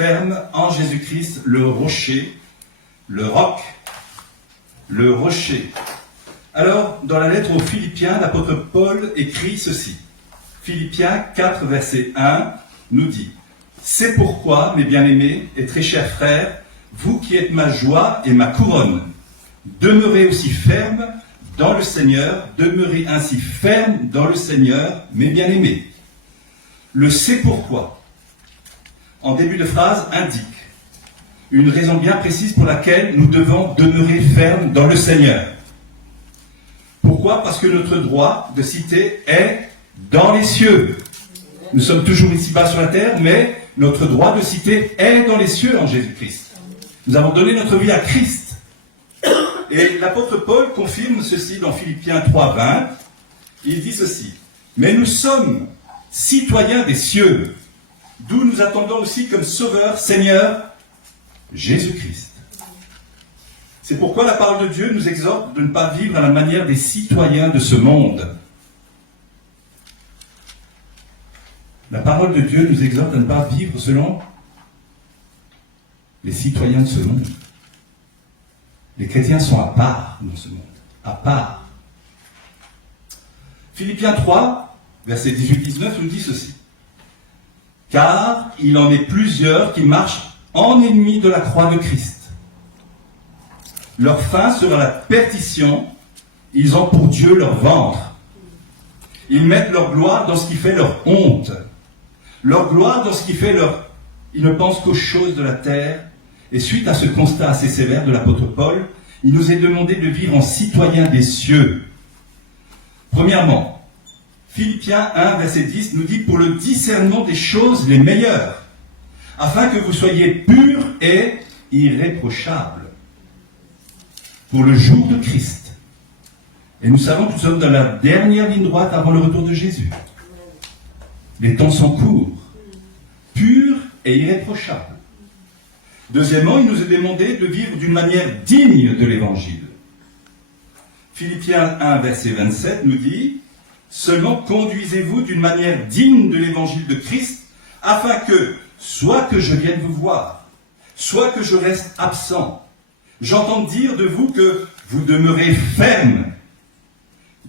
ferme en Jésus-Christ, le rocher, le roc, le rocher. Alors, dans la lettre aux Philippiens, l'apôtre Paul écrit ceci. Philippiens 4, verset 1 nous dit « C'est pourquoi, mes bien-aimés et très chers frères, vous qui êtes ma joie et ma couronne, demeurez aussi fermes dans le Seigneur, demeurez ainsi fermes dans le Seigneur, mes bien-aimés. » Le « c'est pourquoi » en début de phrase indique une raison bien précise pour laquelle nous devons demeurer fermes dans le Seigneur. Pourquoi ? Parce que notre droit de cité est dans les cieux. Nous sommes toujours ici-bas sur la terre, mais notre droit de cité est dans les cieux en Jésus-Christ. Nous avons donné notre vie à Christ. Et l'apôtre Paul confirme ceci dans Philippiens 3, 20. Il dit ceci. « Mais nous sommes citoyens des cieux, d'où nous attendons aussi comme Sauveur, Seigneur, Jésus-Christ. » C'est pourquoi la parole de Dieu nous exhorte de ne pas vivre à la manière des citoyens de ce monde. La parole de Dieu nous exhorte à ne pas vivre selon les citoyens de ce monde. Les chrétiens sont à part dans ce monde. À part. Philippiens 3, verset 18-19, nous dit ceci. « Car il en est plusieurs qui marchent en ennemis de la croix de Christ. Leur fin sera la perdition, ils ont pour Dieu leur ventre. Ils mettent leur gloire dans ce qui fait leur honte. Leur gloire dans ce qui fait leur... Ils ne pensent qu'aux choses de la terre. » Et suite à ce constat assez sévère de l'apôtre Paul, il nous est demandé de vivre en citoyens des cieux. Premièrement, Philippiens 1, verset 10 nous dit « Pour le discernement des choses les meilleures, afin que vous soyez purs et irréprochables, pour le jour de Christ. » Et nous savons que nous sommes dans la dernière ligne droite avant le retour de Jésus. Les temps sont courts, purs et irréprochables. Deuxièmement, il nous est demandé de vivre d'une manière digne de l'Évangile. Philippiens 1, verset 27 nous dit « Seulement conduisez-vous d'une manière digne de l'Évangile de Christ, afin que, soit que je vienne vous voir, soit que je reste absent, j'entends dire de vous que vous demeurez fermes,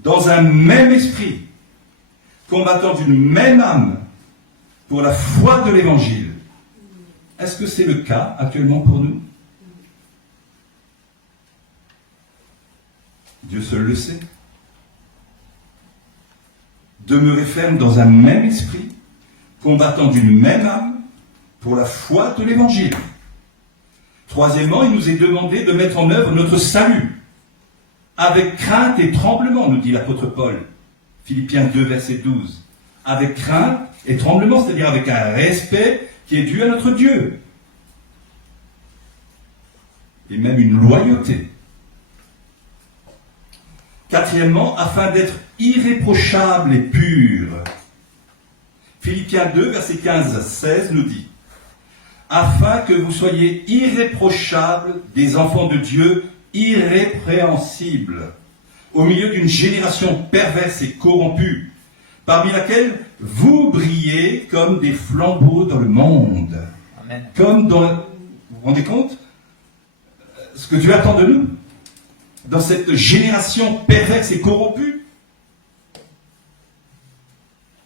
dans un même esprit, combattant d'une même âme, pour la foi de l'Évangile. » Est-ce que c'est le cas actuellement pour nous? Dieu seul le sait. Demeurer ferme dans un même esprit, combattant d'une même âme, pour la foi de l'Évangile. Troisièmement, il nous est demandé de mettre en œuvre notre salut, avec crainte et tremblement, nous dit l'apôtre Paul, Philippiens 2, verset 12. Avec crainte et tremblement, c'est-à-dire avec un respect qui est dû à notre Dieu. Et même une loyauté. Quatrièmement, afin d'être irréprochable et pur. Philippiens 2, verset 15-16 nous dit « Afin que vous soyez irréprochables des enfants de Dieu, irrépréhensibles, au milieu d'une génération perverse et corrompue, parmi laquelle vous brillez comme des flambeaux dans le monde. » Amen. Comme dans... Vous vous rendez compte ce que Dieu attend de nous dans cette génération perverse et corrompue?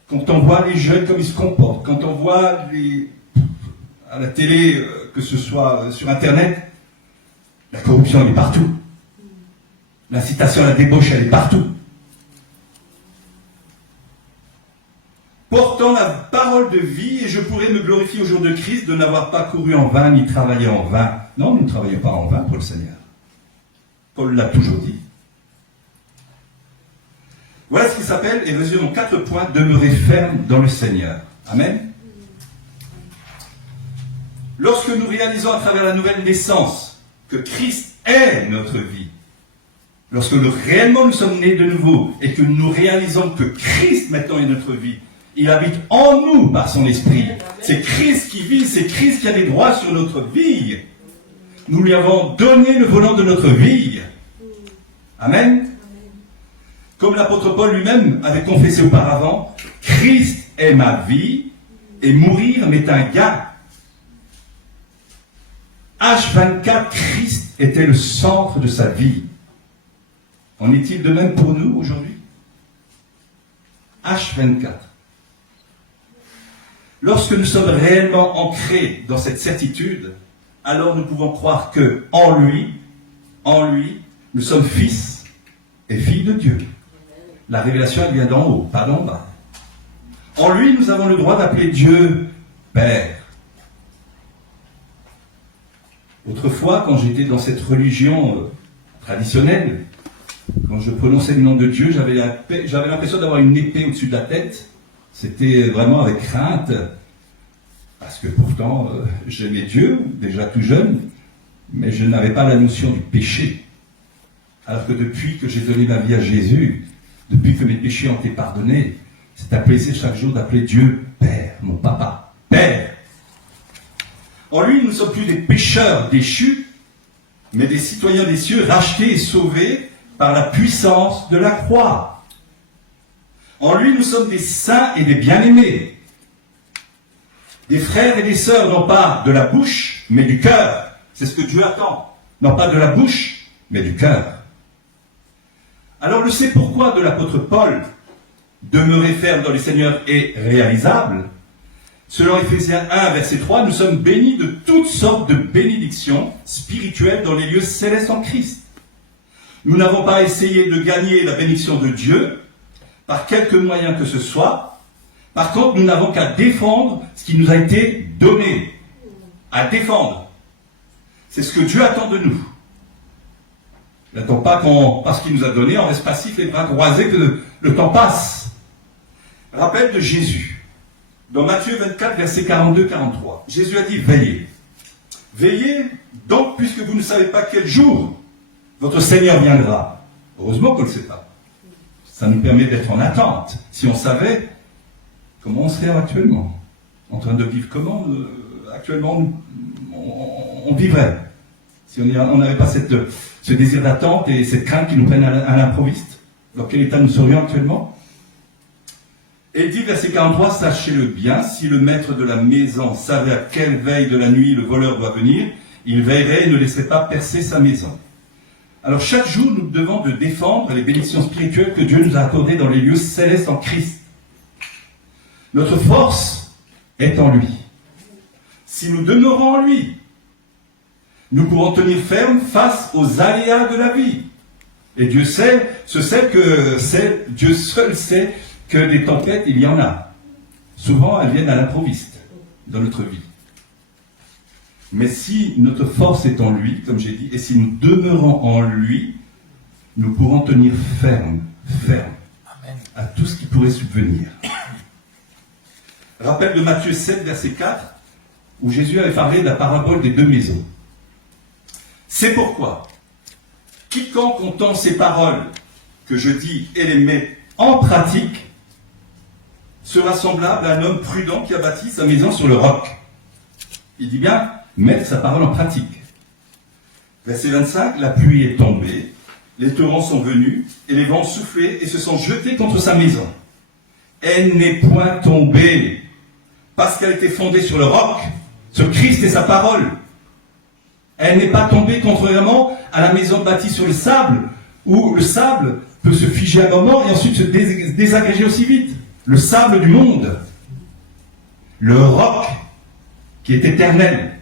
Quand on voit les jeunes comme ils se comportent, quand on voit à la télé, que ce soit sur Internet, la corruption elle est partout. L'incitation à la débauche elle est partout. Portant la parole de vie, et je pourrais me glorifier au jour de Christ de n'avoir pas couru en vain, ni travaillé en vain. Non, nous ne travaillons pas en vain pour le Seigneur. Paul l'a toujours dit. Voilà ce qui s'appelle, et résume en 4 points, demeurer ferme dans le Seigneur. Amen. Lorsque nous réalisons à travers la nouvelle naissance que Christ est notre vie, lorsque réellement nous sommes nés de nouveau, et que nous réalisons que Christ maintenant est notre vie, il habite en nous par son esprit. C'est Christ qui vit, c'est Christ qui a des droits sur notre vie. Nous lui avons donné le volant de notre vie. Amen. Comme l'apôtre Paul lui-même avait confessé auparavant, Christ est ma vie et mourir m'est un gain. H24, Christ était le centre de sa vie. En est-il de même pour nous aujourd'hui? H24. Lorsque nous sommes réellement ancrés dans cette certitude, alors nous pouvons croire que en lui, nous sommes fils et filles de Dieu. La révélation, elle vient d'en haut, pas d'en bas. En lui, nous avons le droit d'appeler Dieu Père. Autrefois, quand j'étais dans cette religion traditionnelle, quand je prononçais le nom de Dieu, j'avais l'impression d'avoir une épée au-dessus de la tête. C'était vraiment avec crainte, parce que pourtant, j'aimais Dieu, déjà tout jeune, mais je n'avais pas la notion du péché. Alors que depuis que j'ai donné ma vie à Jésus, depuis que mes péchés ont été pardonnés, c'est un plaisir chaque jour d'appeler Dieu Père, mon papa, Père. En lui, nous ne sommes plus des pécheurs déchus, mais des citoyens des cieux, rachetés et sauvés par la puissance de la croix. En lui, nous sommes des saints et des bien-aimés. Des frères et des sœurs, non pas de la bouche, mais du cœur. C'est ce que Dieu attend. Non pas de la bouche, mais du cœur. Alors le c'est pourquoi de l'apôtre Paul, demeurer ferme dans le Seigneur est réalisable. Selon Éphésiens 1, verset 3, nous sommes bénis de toutes sortes de bénédictions spirituelles dans les lieux célestes en Christ. Nous n'avons pas essayé de gagner la bénédiction de Dieu par quelque moyen que ce soit. Par contre, nous n'avons qu'à défendre ce qui nous a été donné. À défendre. C'est ce que Dieu attend de nous. Il n'attend pas parce qu'il nous a donné, on reste passif les bras croisés que le temps passe. Rappel de Jésus. Dans Matthieu 24, versets 42-43. Jésus a dit, veillez. Veillez donc, puisque vous ne savez pas quel jour votre Seigneur viendra. Heureusement qu'on ne le sait pas. Ça nous permet d'être en attente. Si on savait, comment on serait actuellement? En train de vivre comment actuellement on vivrait? Si on n'avait pas ce désir d'attente et cette crainte qui nous prennent à l'improviste, dans quel état nous serions actuellement? Et il dit, verset 43, sachez-le bien, si le maître de la maison savait à quelle veille de la nuit le voleur doit venir, il veillerait et ne laisserait pas percer sa maison. Alors chaque jour, nous devons de défendre les bénédictions spirituelles que Dieu nous a accordées dans les lieux célestes en Christ. Notre force est en lui. Si nous demeurons en lui, nous pourrons tenir ferme face aux aléas de la vie. Et Dieu seul sait que des tempêtes, il y en a. Souvent, elles viennent à l'improviste dans notre vie. Mais si notre force est en lui, comme j'ai dit, et si nous demeurons en lui, nous pourrons tenir ferme à tout ce qui pourrait subvenir. Rappel de Matthieu 7, verset 4, où Jésus avait parlé de la parabole des deux maisons. C'est pourquoi, quiconque entend ces paroles que je dis et les met en pratique, sera semblable à un homme prudent qui a bâti sa maison sur le roc. Il dit bien, mettre sa parole en pratique. Verset 25, la pluie est tombée, les torrents sont venus, et les vents ont soufflé et se sont jetés contre sa maison. Elle n'est point tombée, parce qu'elle était fondée sur le roc, sur Christ et sa parole. Elle n'est pas tombée contrairement à la maison bâtie sur le sable, où le sable peut se figer un moment et ensuite se désagréger aussi vite. Le sable du monde, le roc qui est éternel.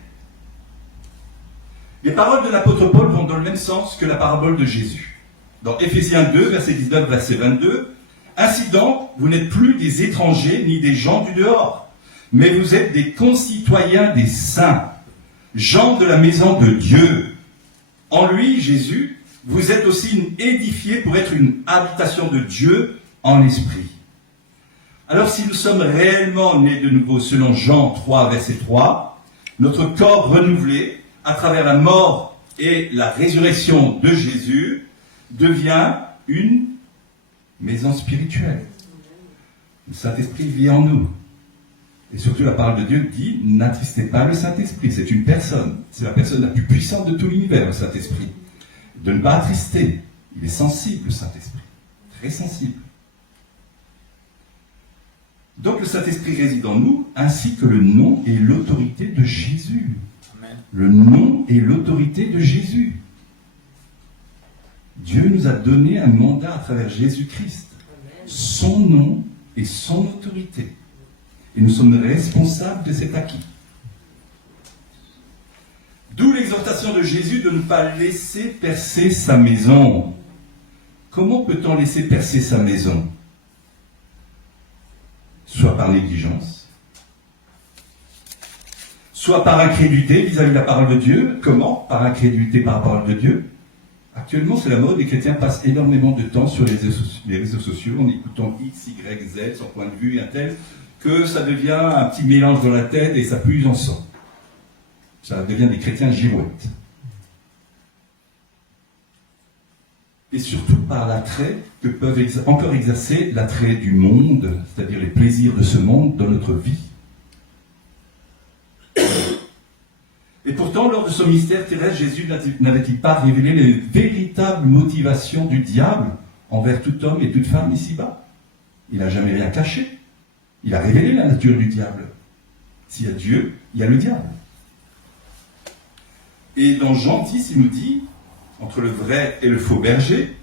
Les paroles de l'apôtre Paul vont dans le même sens que la parabole de Jésus. Dans Éphésiens 2, verset 19, verset 22, « Ainsi donc, vous n'êtes plus des étrangers ni des gens du dehors, mais vous êtes des concitoyens des saints, gens de la maison de Dieu. En lui, Jésus, vous êtes aussi édifiés pour être une habitation de Dieu en l'esprit. » Alors si nous sommes réellement nés de nouveau selon Jean 3, verset 3, notre corps renouvelé à travers la mort et la résurrection de Jésus devient une maison spirituelle. Le Saint-Esprit vit en nous. Et surtout la parole de Dieu dit, n'attristez pas le Saint-Esprit, c'est une personne. C'est la personne la plus puissante de tout l'univers, le Saint-Esprit. De ne pas attrister. Il est sensible, le Saint-Esprit. Très sensible. Donc le Saint-Esprit réside en nous, ainsi que le nom et l'autorité de Jésus. Amen. Le nom et l'autorité de Jésus. Dieu nous a donné un mandat à travers Jésus-Christ. Son nom et son autorité. Et nous sommes responsables de cet acquis. D'où l'exhortation de Jésus de ne pas laisser percer sa maison. Comment peut-on laisser percer sa maison? Soit par négligence, soit par incrédulité vis-à-vis de la parole de Dieu. Comment? Par incrédulité par la parole de Dieu. Actuellement, c'est la mode, les chrétiens passent énormément de temps sur les réseaux sociaux en écoutant X, Y, Z, son point de vue, un tel, que ça devient un petit mélange dans la tête et ça pue en sang. Ça devient des chrétiens girouettes. Et surtout par l'attrait que peuvent encore exercer l'attrait du monde, c'est-à-dire les plaisirs de ce monde dans notre vie. Et pourtant, lors de son mystère terrestre, Jésus n'avait-il pas révélé les véritables motivations du diable envers tout homme et toute femme ici-bas? Il n'a jamais rien caché. Il a révélé la nature du diable. S'il y a Dieu, il y a le diable. Et dans Jean 10, il nous dit, entre le vrai et le faux berger,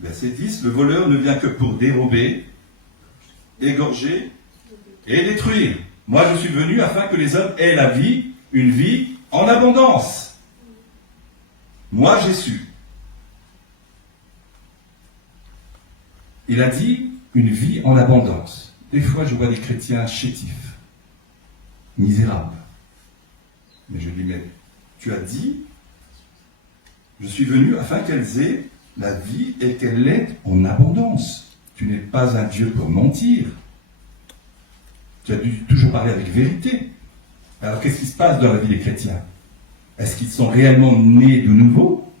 verset 10, le voleur ne vient que pour dérober, égorger et détruire. Moi, je suis venu afin que les hommes aient la vie, une vie en abondance. Moi, j'ai su. Il a dit une vie en abondance. Des fois, je vois des chrétiens chétifs, misérables. Mais je dis, mais tu as dit, je suis venu afin qu'elles aient la vie et qu'elle l'ait en abondance. Tu n'es pas un Dieu pour mentir. Tu as dû toujours parler avec vérité. Alors qu'est-ce qui se passe dans la vie des chrétiens? Est-ce qu'ils sont réellement nés de nouveau?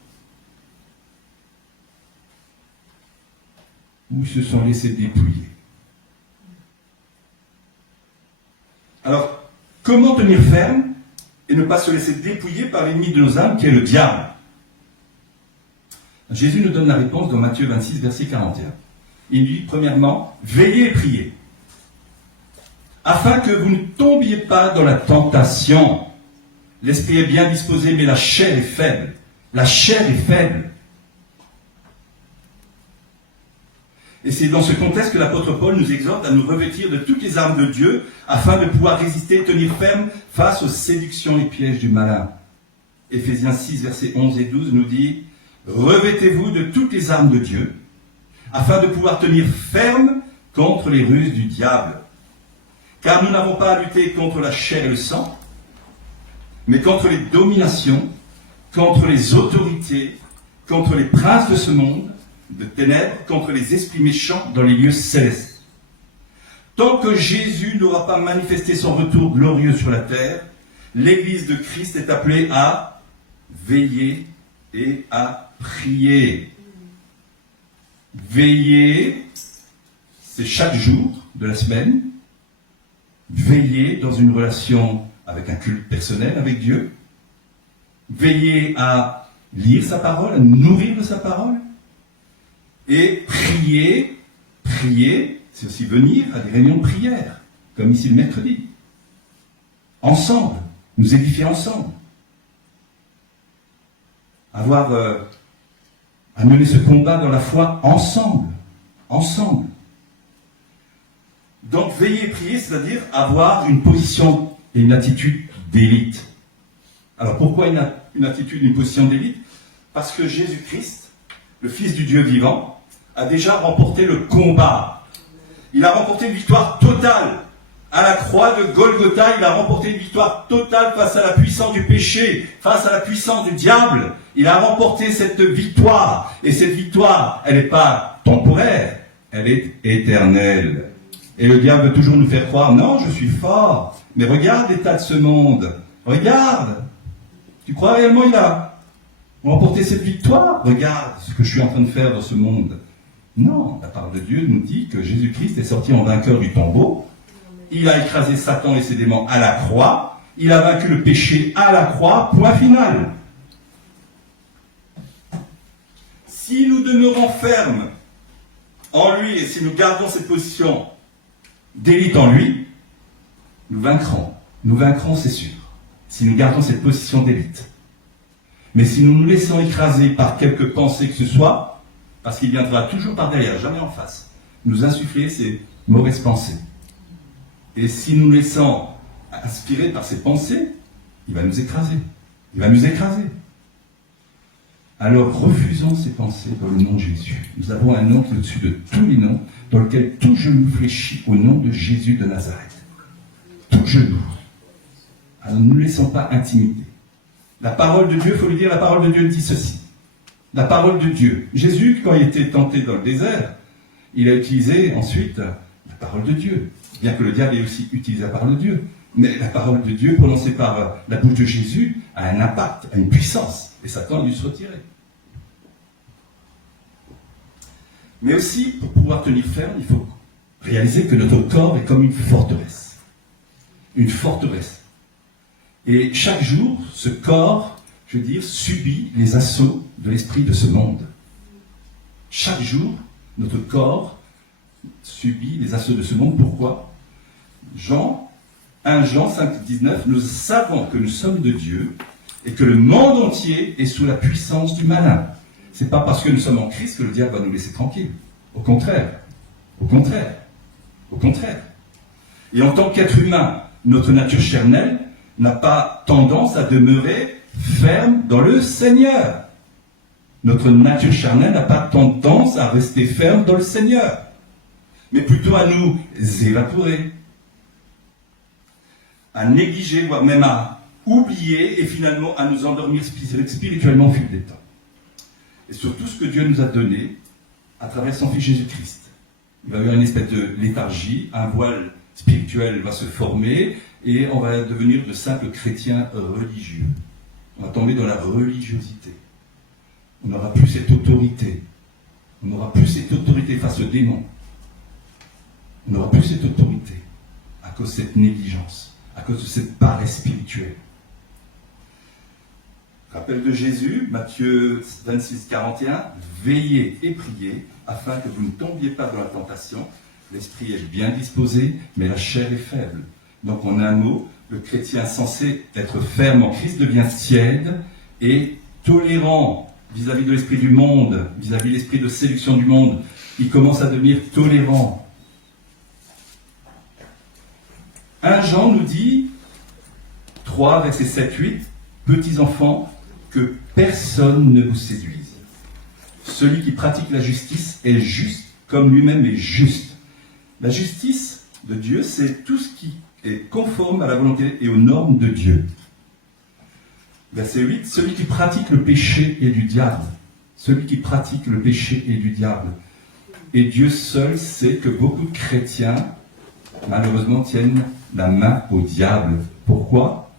Ou ils se sont laissés dépouiller? Alors, comment tenir ferme et ne pas se laisser dépouiller par l'ennemi de nos âmes qui est le diable? Jésus nous donne la réponse dans Matthieu 26, verset 41. Il dit, premièrement, veillez et priez, afin que vous ne tombiez pas dans la tentation. L'esprit est bien disposé, mais la chair est faible. La chair est faible. Et c'est dans ce contexte que l'apôtre Paul nous exhorte à nous revêtir de toutes les armes de Dieu, afin de pouvoir résister, tenir ferme face aux séductions et pièges du malin. Éphésiens 6, versets 11 et 12 nous dit, revêtez-vous de toutes les armes de Dieu, afin de pouvoir tenir ferme contre les ruses du diable. Car nous n'avons pas à lutter contre la chair et le sang, mais contre les dominations, contre les autorités, contre les princes de ce monde, de ténèbres, contre les esprits méchants dans les lieux célestes. Tant que Jésus n'aura pas manifesté son retour glorieux sur la terre, l'Église de Christ est appelée à veiller et à prier. Veiller, c'est chaque jour de la semaine. Veiller dans une relation avec un culte personnel avec Dieu. Veiller à lire sa parole, à nourrir de sa parole. Et prier, c'est aussi venir à des réunions de prière, comme ici le mercredi. Ensemble, nous édifier ensemble. Avoir à mener ce combat dans la foi ensemble. Ensemble. Donc veiller et prier, c'est-à-dire avoir une position et une attitude d'élite. Alors pourquoi une attitude, une position d'élite? Parce que Jésus-Christ, le Fils du Dieu vivant, a déjà remporté le combat. Il a remporté une victoire totale. À la croix de Golgotha, il a remporté une victoire totale face à la puissance du péché, face à la puissance du diable. Il a remporté cette victoire. Et cette victoire, elle n'est pas temporaire, elle est éternelle. Et le diable veut toujours nous faire croire, non, je suis fort. Mais regarde l'état de ce monde. Regarde. Tu crois réellement qu'il a remporté cette victoire? Regarde ce que je suis en train de faire dans ce monde. Non, la parole de Dieu nous dit que Jésus-Christ est sorti en vainqueur du tombeau. Il a écrasé Satan et ses démons à la croix. Il a vaincu le péché à la croix. Point final. Si nous demeurons fermes en lui et si nous gardons cette position d'élite en lui, nous vaincrons. Nous vaincrons, c'est sûr. si nous gardons cette position d'élite. Mais si nous nous laissons écraser par quelque pensée que ce soit, parce qu'il viendra toujours par derrière, jamais en face, nous insuffler ces mauvaises pensées. Et si nous nous laissons inspirer par ces pensées, il va nous écraser. Il va nous écraser. Alors refusons ces pensées dans le nom de Jésus. Nous avons un nom qui est au-dessus de tous les noms, dans lequel tout genou fléchit au nom de Jésus de Nazareth. Tout genou. Alors ne nous laissons pas intimider. La parole de Dieu, il faut lui dire, la parole de Dieu dit ceci. La parole de Dieu. Jésus, quand il était tenté dans le désert, il a utilisé ensuite la parole de Dieu. Bien que le diable ait aussi utilisé la parole de Dieu. Mais la parole de Dieu, prononcée par la bouche de Jésus, a un impact, a une puissance. Et Satan a dû se retirer. Mais aussi, pour pouvoir tenir ferme, il faut réaliser que notre corps est comme une forteresse. Une forteresse. Et chaque jour, ce corps, je veux dire, subit les assauts de l'esprit de ce monde. Chaque jour, notre corps subit les assauts de ce monde. Pourquoi ? 1 Jean 5, 19, nous savons que nous sommes de Dieu et que le monde entier est sous la puissance du malin. Ce n'est pas parce que nous sommes en Christ que le diable va nous laisser tranquilles. Au contraire. Au contraire. Au contraire. Et en tant qu'être humain, notre nature charnelle n'a pas tendance à demeurer ferme dans le Seigneur. Notre nature charnelle n'a pas tendance à rester ferme dans le Seigneur, mais plutôt à nous évaporer, à négliger, voire même à oublier et finalement à nous endormir spirituellement au fil des temps. Et sur tout ce que Dieu nous a donné à travers son Fils Jésus-Christ. Il va y avoir une espèce de léthargie, un voile spirituel va se former et on va devenir de simples chrétiens religieux. On va tomber dans la religiosité. On n'aura plus cette autorité. On n'aura plus cette autorité face aux démons. On n'aura plus cette autorité à cause de cette négligence, à cause de cette paresse spirituelle. Rappel de Jésus, Matthieu 26, 41, veillez et priez afin que vous ne tombiez pas dans la tentation. L'esprit est bien disposé, mais la chair est faible. Donc en un mot, le chrétien censé être ferme en Christ devient tiède et tolérant vis-à-vis de l'esprit du monde, vis-à-vis de l'esprit de séduction du monde. Il commence à devenir tolérant. 1 Jean nous dit, 3, versets 7-8, petits enfants, que personne ne vous séduise. Celui qui pratique la justice est juste comme lui-même est juste. La justice de Dieu, c'est tout ce qui est conforme à la volonté et aux normes de Dieu. Verset 8, celui qui pratique le péché est du diable. Celui qui pratique le péché est du diable. Et Dieu seul sait que beaucoup de chrétiens, malheureusement, tiennent la main au diable. Pourquoi ?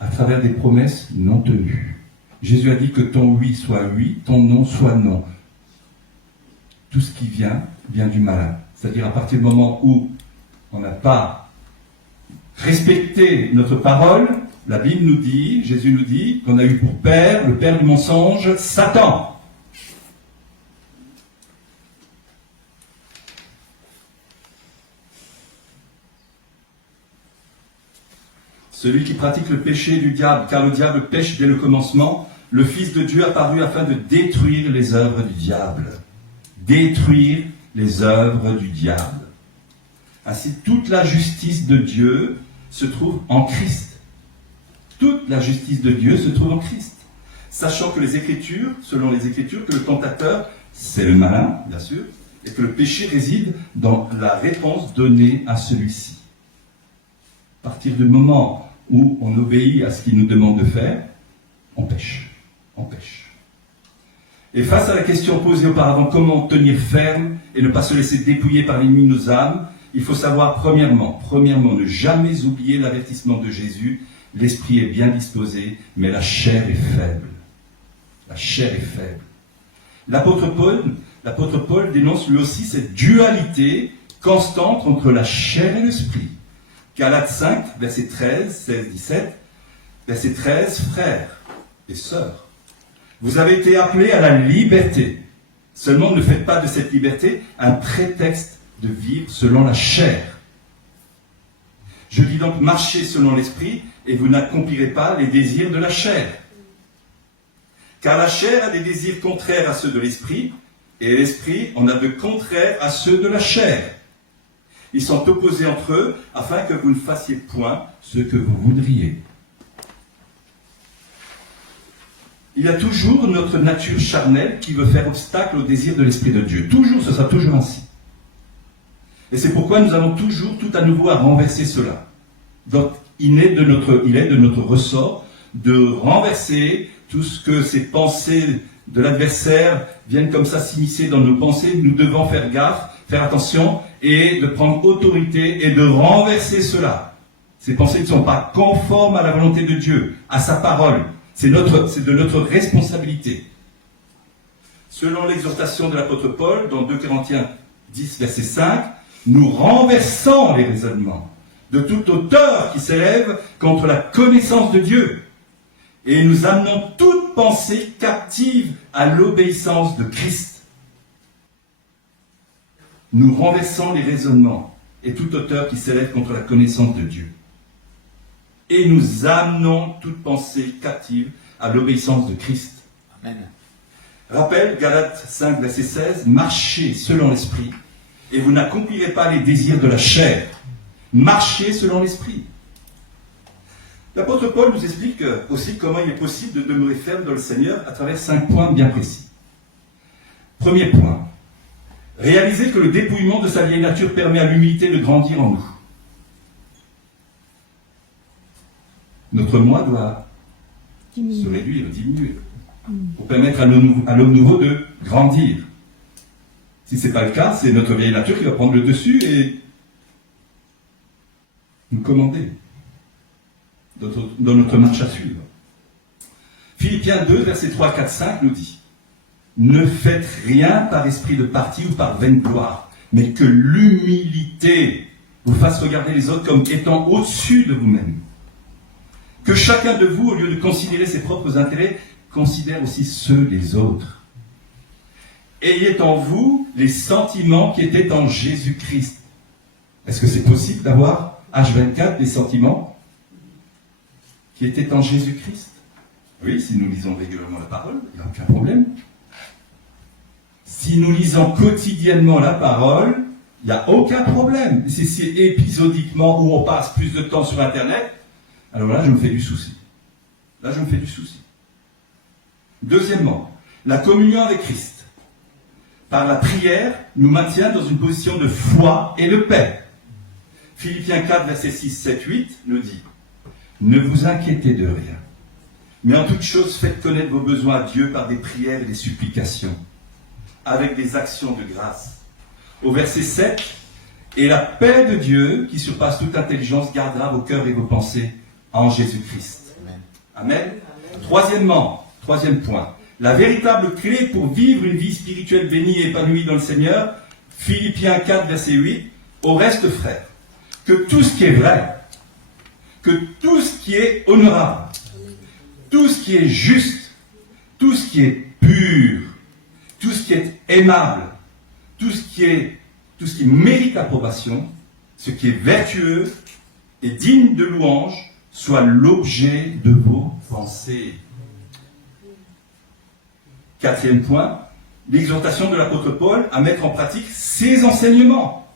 À travers des promesses non tenues. Jésus a dit que ton oui soit oui, ton non soit non. Tout ce qui vient du malin. C'est-à-dire à partir du moment où on n'a pas respecté notre parole, la Bible nous dit, Jésus nous dit, qu'on a eu pour père, le père du mensonge, Satan. Celui qui pratique le péché du diable, car le diable pêche dès le commencement, le Fils de Dieu apparut afin de détruire les œuvres du diable. Détruire les œuvres du diable. Ainsi, toute la justice de Dieu se trouve en Christ. Toute la justice de Dieu se trouve en Christ. Sachant que les Écritures, selon les Écritures, que le tentateur, c'est le malin, bien sûr, et que le péché réside dans la réponse donnée à celui-ci. À partir du moment où on obéit à ce qu'il nous demande de faire, on pêche. On pêche. Et face à la question posée auparavant, comment tenir ferme et ne pas se laisser dépouiller par l'ennemi de nos âmes, il faut savoir, premièrement, ne jamais oublier l'avertissement de Jésus. L'esprit est bien disposé, mais la chair est faible. La chair est faible. L'apôtre Paul dénonce lui aussi cette dualité constante entre la chair et l'esprit. Galates 5, verset 13, 16, 17, verset 13, frères et sœurs, vous avez été appelés à la liberté. Seulement ne faites pas de cette liberté un prétexte de vivre selon la chair. Je dis donc, marchez selon l'esprit, et vous n'accomplirez pas les désirs de la chair. Car la chair a des désirs contraires à ceux de l'esprit, et l'esprit en a de contraires à ceux de la chair. Ils sont opposés entre eux, afin que vous ne fassiez point ce que vous voudriez. Il y a toujours notre nature charnelle qui veut faire obstacle au désir de l'Esprit de Dieu. Toujours, ce sera toujours ainsi. Et c'est pourquoi nous avons toujours tout à nouveau à renverser cela. Donc, il est de notre ressort de renverser tout ce que ces pensées de l'adversaire viennent comme ça s'immiscer dans nos pensées. Nous devons faire gaffe, faire attention et de prendre autorité et de renverser cela. Ces pensées ne sont pas conformes à la volonté de Dieu, à sa parole. C'est de notre responsabilité. Selon l'exhortation de l'apôtre Paul, dans 2 Corinthiens 10, verset 5, nous renversons les raisonnements de toute hauteur qui s'élève contre la connaissance de Dieu. Et nous amenons toute pensée captive à l'obéissance de Christ. Nous renversons les raisonnements et toute hauteur qui s'élève contre la connaissance de Dieu. Et nous amenons toute pensée captive à l'obéissance de Christ. Amen. Rappel, Galates 5, verset 16, marchez selon l'esprit, et vous n'accomplirez pas les désirs de la chair. Marchez selon l'esprit. L'apôtre Paul nous explique aussi comment il est possible de demeurer ferme dans le Seigneur à travers 5 points bien précis. Premier point, réaliser que le dépouillement de sa vieille nature permet à l'humilité de grandir en nous. Notre moi doit se réduire, diminuer, pour permettre à l'homme nouveau de grandir. Si ce n'est pas le cas, c'est notre vieille nature qui va prendre le dessus et nous commander dans notre marche à suivre. Philippiens 2, versets 3, 4, 5 nous dit « Ne faites rien par esprit de parti ou par vaine gloire, mais que l'humilité vous fasse regarder les autres comme étant au-dessus de vous-même. Que chacun de vous, au lieu de considérer ses propres intérêts, considère aussi ceux des autres. Ayez en vous les sentiments qui étaient en Jésus-Christ. » Est-ce que c'est possible d'avoir H24 des sentiments qui étaient en Jésus-Christ? Oui, si nous lisons régulièrement la parole, il n'y a aucun problème. Si nous lisons quotidiennement la parole, il n'y a aucun problème. Si c'est épisodiquement où on passe plus de temps sur Internet, alors là, je me fais du souci. Là, je me fais du souci. Deuxièmement, la communion avec Christ, par la prière, nous maintient dans une position de foi et de paix. Philippiens 4, versets 6, 7, 8 nous dit « Ne vous inquiétez de rien, mais en toute chose, faites connaître vos besoins à Dieu par des prières et des supplications, avec des actions de grâce. » Au verset 7, « Et la paix de Dieu, qui surpasse toute intelligence, gardera vos cœurs et vos pensées en Jésus-Christ. » Amen. Troisième point. La véritable clé pour vivre une vie spirituelle bénie et épanouie dans le Seigneur, Philippiens 4, verset 8, « Au reste, frères, que tout ce qui est vrai, que tout ce qui est honorable, tout ce qui est juste, tout ce qui est pur, tout ce qui est aimable, tout ce qui mérite approbation, ce qui est vertueux et digne de louange, soit l'objet de vos pensées. » Quatrième point, l'exhortation de l'apôtre Paul à mettre en pratique ses enseignements.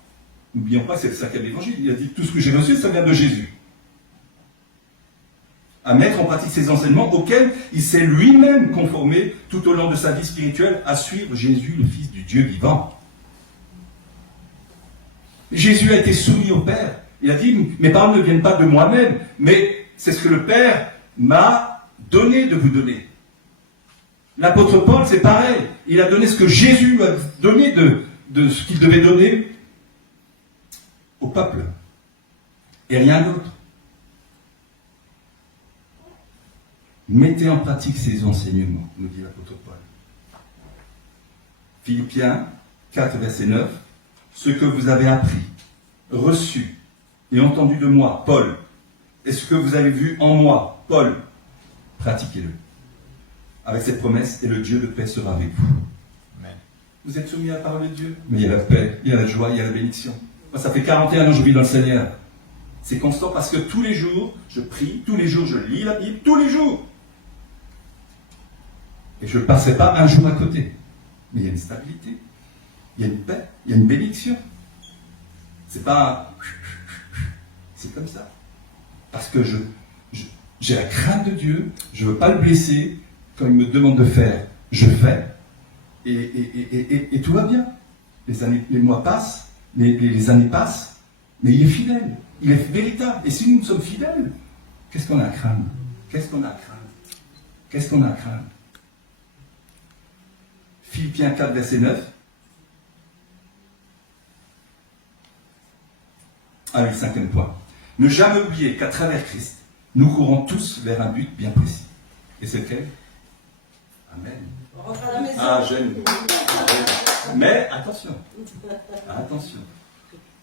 N'oublions pas que c'est le sacré d'évangile. Il a dit tout ce que j'ai reçu, ça vient de Jésus. À mettre en pratique ses enseignements auxquels il s'est lui-même conformé tout au long de sa vie spirituelle à suivre Jésus, le Fils du Dieu vivant. Jésus a été soumis au Père. Il a dit, mes paroles ne viennent pas de moi-même, mais c'est ce que le Père m'a donné de vous donner. L'apôtre Paul, c'est pareil. Il a donné ce que Jésus lui a donné de ce qu'il devait donner au peuple. Et rien d'autre. Mettez en pratique ces enseignements, nous dit l'apôtre Paul. Philippiens 4, verset 9. Ce que vous avez appris, reçu et entendu de moi, Paul, et ce que vous avez vu en moi, Paul, pratiquez-le. Avec cette promesse, et le Dieu de paix sera avec vous. Amen. Vous êtes soumis à la parole de Dieu? Mais il y a la paix, il y a la joie, il y a la bénédiction. Moi, ça fait 41 ans que je vis dans le Seigneur. C'est constant parce que tous les jours, je prie, tous les jours, je lis la Bible, tous les jours. Et je ne passerai pas un jour à côté. Mais il y a une stabilité, il y a une paix, il y a une bénédiction. C'est pas... C'est comme ça. Parce que j'ai la crainte de Dieu, je ne veux pas le blesser. Quand il me demande de faire, je fais. Et tout va bien. Les mois passent, les années passent, mais il est fidèle, il est véritable. Et si nous sommes fidèles, qu'est-ce qu'on a à craindre? Qu'est-ce qu'on a à craindre? Qu'est-ce qu'on a à craindre? Philippiens 4, verset 9. Ah oui, 5e point. Ne jamais oublier qu'à travers Christ, nous courons tous vers un but bien précis. Et c'est lequel? Amen. On rentre à la maison. Ah, j'aime. Mais attention. Attention.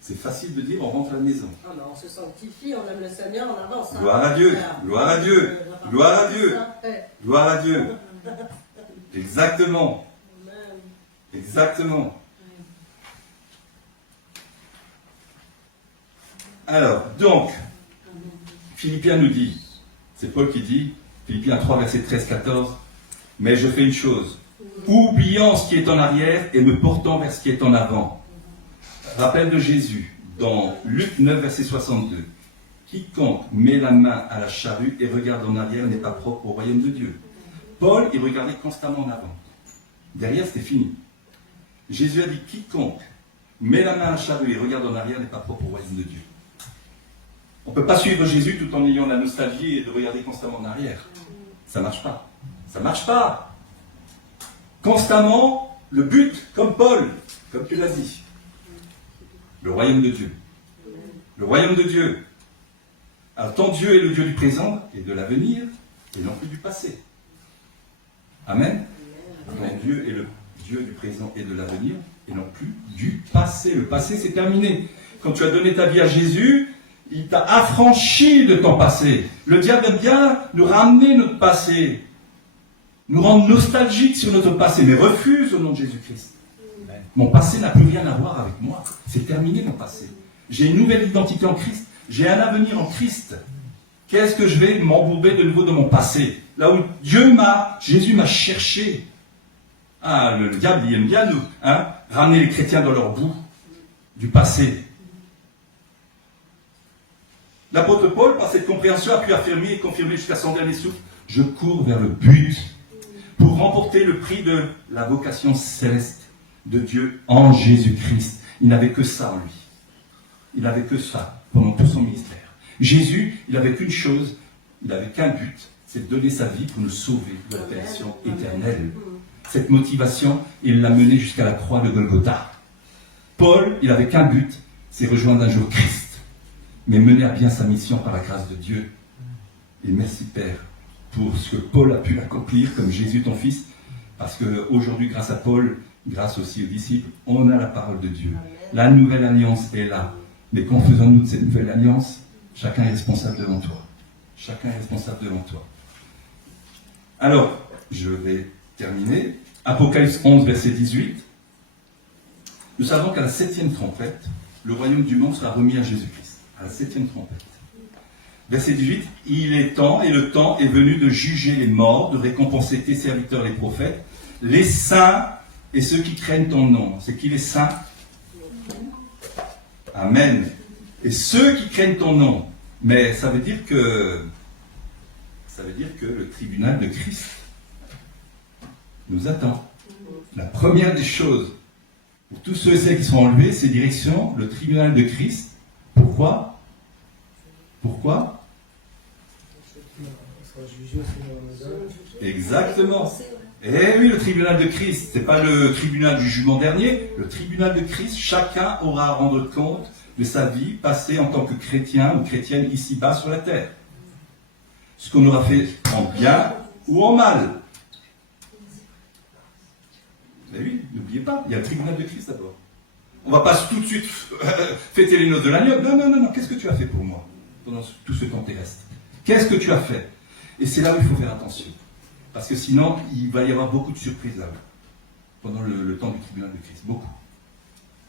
C'est facile de dire on rentre à la maison. Ah, mais on se sanctifie, on aime le Seigneur, on avance. Hein. Gloire à Dieu. Gloire à Dieu. Gloire à Dieu. Gloire à Dieu. Exactement. Exactement. Alors, donc, Philippiens nous dit, c'est Paul qui dit, Philippiens 3, verset 13-14, mais je fais une chose, oubliant ce qui est en arrière et me portant vers ce qui est en avant. Rappel de Jésus, dans Luc 9, verset 62. Quiconque met la main à la charrue et regarde en arrière n'est pas propre au royaume de Dieu. Paul, il regardait constamment en avant. Derrière, c'était fini. Jésus a dit, quiconque met la main à la charrue et regarde en arrière n'est pas propre au royaume de Dieu. On ne peut pas suivre Jésus tout en ayant la nostalgie et de regarder constamment en arrière. Ça ne marche pas. Ça ne marche pas. Constamment, le but, comme Paul, comme tu l'as dit. Le royaume de Dieu. Le royaume de Dieu. Alors, tant Dieu est le Dieu du présent et de l'avenir, et non plus du passé. Amen. Tant Dieu est le Dieu du présent et de l'avenir, et non plus du passé. Le passé, c'est terminé. Quand tu as donné ta vie à Jésus, il t'a affranchi de ton passé. Le diable aime bien nous ramener notre passé, nous rendre nostalgiques sur notre passé, mais refuse au nom de Jésus-Christ. Mon passé n'a plus rien à voir avec moi. C'est terminé mon passé. J'ai une nouvelle identité en Christ. J'ai un avenir en Christ. Qu'est-ce que je vais m'embourber de nouveau dans mon passé? Là où Jésus m'a cherché. Ah, le diable, il aime bien nous ramener les chrétiens dans leur boue du passé. L'apôtre Paul, par cette compréhension, a pu affirmer et confirmer jusqu'à son dernier souffle, je cours vers le but pour remporter le prix de la vocation céleste de Dieu en Jésus-Christ. Il n'avait que ça en lui. Il n'avait que ça pendant tout son ministère. Jésus, il n'avait qu'une chose, il n'avait qu'un but, c'est de donner sa vie pour nous sauver de la perdition éternelle. Cette motivation, il l'a menée jusqu'à la croix de Golgotha. Paul, il n'avait qu'un but, c'est rejoindre un jour Christ, mais mener à bien sa mission par la grâce de Dieu. Et merci Père pour ce que Paul a pu accomplir comme Jésus ton Fils, parce qu'aujourd'hui, grâce à Paul, grâce aussi aux disciples, on a la parole de Dieu. La nouvelle alliance est là. Mais qu'en faisons-nous de cette nouvelle alliance? Chacun est responsable devant toi. Chacun est responsable devant toi. Alors, je vais terminer. Apocalypse 11, verset 18. Nous savons qu'à la 7e trompette, le royaume du monde sera remis à Jésus-Christ. À la 7e trompette. Verset 18. Il est temps, et le temps est venu de juger les morts, de récompenser tes serviteurs les prophètes, les saints et ceux qui craignent ton nom. C'est qui les saints? Amen. Et ceux qui craignent ton nom. Mais ça veut dire que le tribunal de Christ nous attend. La première des choses, pour tous ceux et celles qui sont enlevés, c'est direction le tribunal de Christ. Pourquoi? Pourquoi? Exactement. Eh oui, le tribunal de Christ, ce n'est pas le tribunal du jugement dernier. Le tribunal de Christ, chacun aura à rendre compte de sa vie passée en tant que chrétien ou chrétienne ici-bas sur la terre. Ce qu'on aura fait en bien ou en mal. Mais oui, n'oubliez pas, il y a le tribunal de Christ d'abord. On ne va pas tout de suite fêter les noces de l'agneau. Non, non, non, non. Qu'est-ce que tu as fait pour moi pendant tout ce temps terrestre? Qu'est-ce que tu as fait? Et c'est là où il faut faire attention. Parce que sinon, il va y avoir beaucoup de surprises là-haut. Pendant le temps du tribunal de Christ. Beaucoup.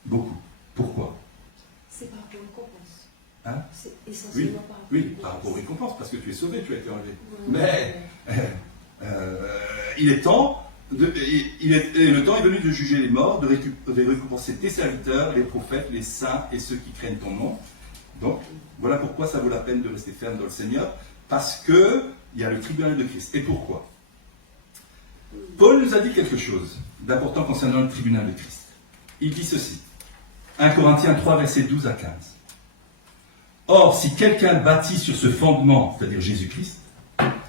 Beaucoup. Pourquoi? C'est par récompense. Hein? C'est essentiellement Par rapport aux récompenses, parce que tu es sauvé, tu as été enlevé. Ouais. Mais il est temps, le temps est venu de juger les morts, de récompenser tes serviteurs, les prophètes, les saints et ceux qui craignent ton nom. Donc, voilà pourquoi ça vaut la peine de rester ferme dans le Seigneur, parce qu'il y a le tribunal de Christ. Et pourquoi? Paul nous a dit quelque chose d'important concernant le tribunal de Christ. Il dit ceci, 1 Corinthiens 3, versets 12 à 15. Or, si quelqu'un bâtit sur ce fondement, c'est-à-dire Jésus-Christ,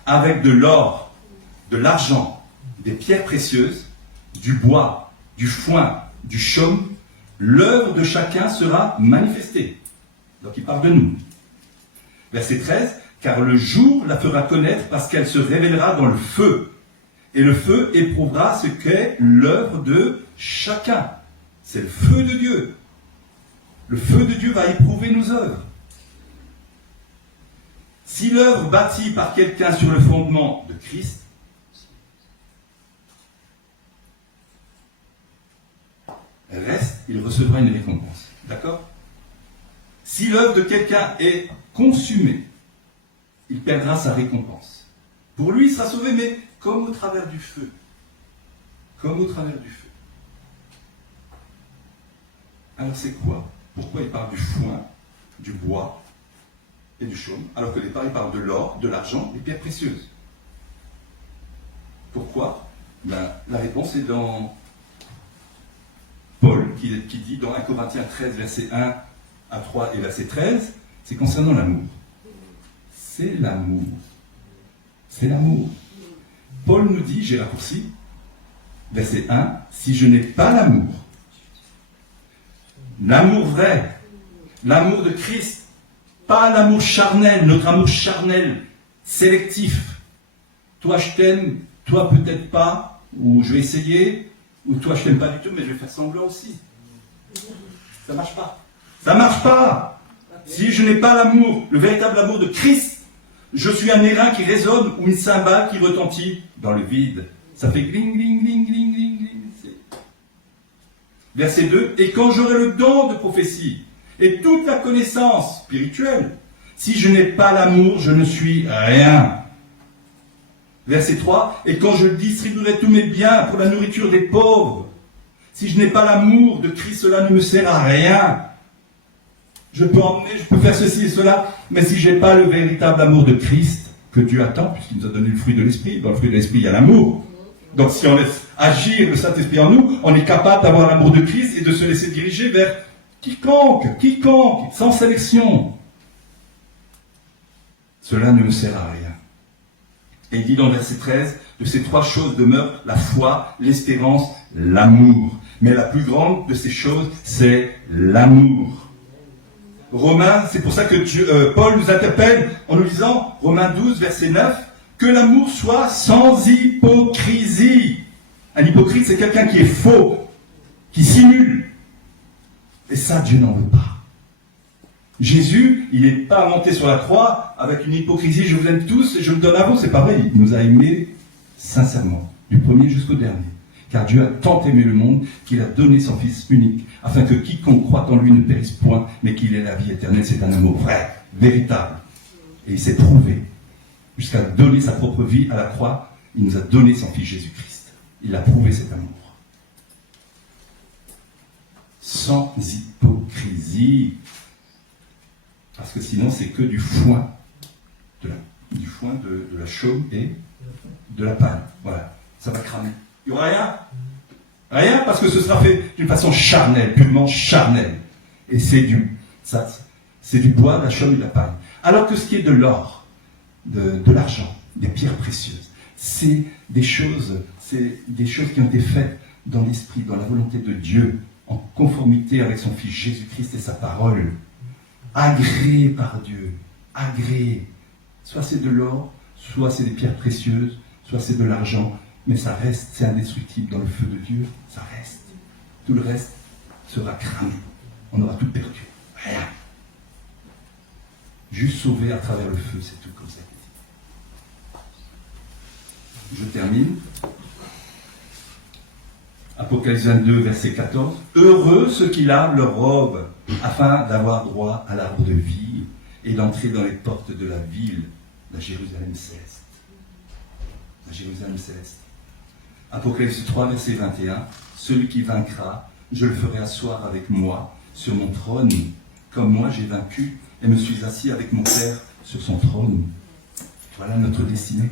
avec de l'or, de l'argent, des pierres précieuses, du bois, du foin, du chaume, l'œuvre de chacun sera manifestée. Donc il parle de nous. Verset 13, car le jour la fera connaître parce qu'elle se révélera dans le feu. Et le feu éprouvera ce qu'est l'œuvre de chacun. C'est le feu de Dieu. Le feu de Dieu va éprouver nos œuvres. Si l'œuvre bâtie par quelqu'un sur le fondement de Christ, reste, il recevra une récompense. D'accord? Si l'œuvre de quelqu'un est consumée, il perdra sa récompense. Pour lui, il sera sauvé, mais comme au travers du feu. Comme au travers du feu. Alors c'est quoi? Pourquoi il parle du foin, du bois et du chaume, alors que au départ il parle de l'or, de l'argent, des pierres précieuses? Pourquoi? La réponse est dans Paul, qui dit dans 1 Corinthiens 13, verset 1 à 3 et verset 13, c'est concernant l'amour. C'est l'amour. C'est l'amour. Paul nous dit, j'ai raccourci, verset 1, si je n'ai pas l'amour, l'amour vrai, l'amour de Christ, pas l'amour charnel, notre amour charnel, sélectif. Toi je t'aime, toi peut-être pas, ou je vais essayer, ou toi je t'aime pas du tout, mais je vais faire semblant aussi. Ça marche pas. Ça marche pas. Si je n'ai pas l'amour, le véritable amour de Christ, je suis un airain qui résonne ou une cymbale qui retentit dans le vide. Ça fait gling, gling, gling, gling, gling, gling. Verset 2, et quand j'aurai le don de prophétie et toute la connaissance spirituelle, si je n'ai pas l'amour, je ne suis rien. Verset 3, et quand je distribuerai tous mes biens pour la nourriture des pauvres, si je n'ai pas l'amour de Christ, cela ne me sert à rien. Je peux emmener, je peux faire ceci et cela, mais si je n'ai pas le véritable amour de Christ, que Dieu attend, puisqu'il nous a donné le fruit de l'Esprit, dans le fruit de l'Esprit, il y a l'amour. Donc si on laisse agir le Saint-Esprit en nous, on est capable d'avoir l'amour de Christ et de se laisser diriger vers quiconque, sans sélection. Cela ne me sert à rien. Et il dit dans le verset 13, de ces trois choses demeurent la foi, l'espérance, l'amour. Mais la plus grande de ces choses, c'est l'amour. Romains, c'est pour ça que Paul nous interpelle en nous disant, Romains 12, verset 9, que l'amour soit sans hypocrisie. Un hypocrite, c'est quelqu'un qui est faux, qui simule. Et ça, Dieu n'en veut pas. Jésus, il n'est pas monté sur la croix avec une hypocrisie, je vous aime tous et je me donne à vous. C'est pas vrai, il nous a aimés sincèrement, du premier jusqu'au dernier. Car Dieu a tant aimé le monde qu'il a donné son Fils unique, afin que quiconque croit en lui ne périsse point, mais qu'il ait la vie éternelle. C'est un amour vrai, véritable. Et il s'est prouvé. Jusqu'à donner sa propre vie à la croix, il nous a donné son Fils Jésus-Christ. Il a prouvé cet amour. Sans hypocrisie. Parce que sinon, c'est que du foin. Du foin, de la chaume et de la paille. Voilà. Ça va cramer. Il n'y aura rien. Rien, parce que ce sera fait d'une façon charnelle, purement charnelle. Et c'est du bois, de la chaume et de la paille. Alors que ce qui est de l'or, de l'argent, des pierres précieuses, c'est des choses qui ont été faites dans l'esprit, dans la volonté de Dieu, en conformité avec son Fils Jésus-Christ et sa parole, agréées par Dieu, agréées. Soit c'est de l'or, soit c'est des pierres précieuses, soit c'est de l'argent, mais ça reste, c'est indestructible dans le feu de Dieu, ça reste. Tout le reste sera cramé. On aura tout perdu. Rien. Juste sauvé à travers le feu, c'est tout comme ça. Je termine. Apocalypse 22, verset 14. Heureux ceux qui lavent leur robe, afin d'avoir droit à l'arbre de vie et d'entrer dans les portes de la ville, la Jérusalem céleste. La Jérusalem céleste. Apocalypse 3, verset 21. Celui qui vaincra, je le ferai asseoir avec moi sur mon trône, comme moi j'ai vaincu et me suis assis avec mon Père sur son trône. Voilà notre destinée.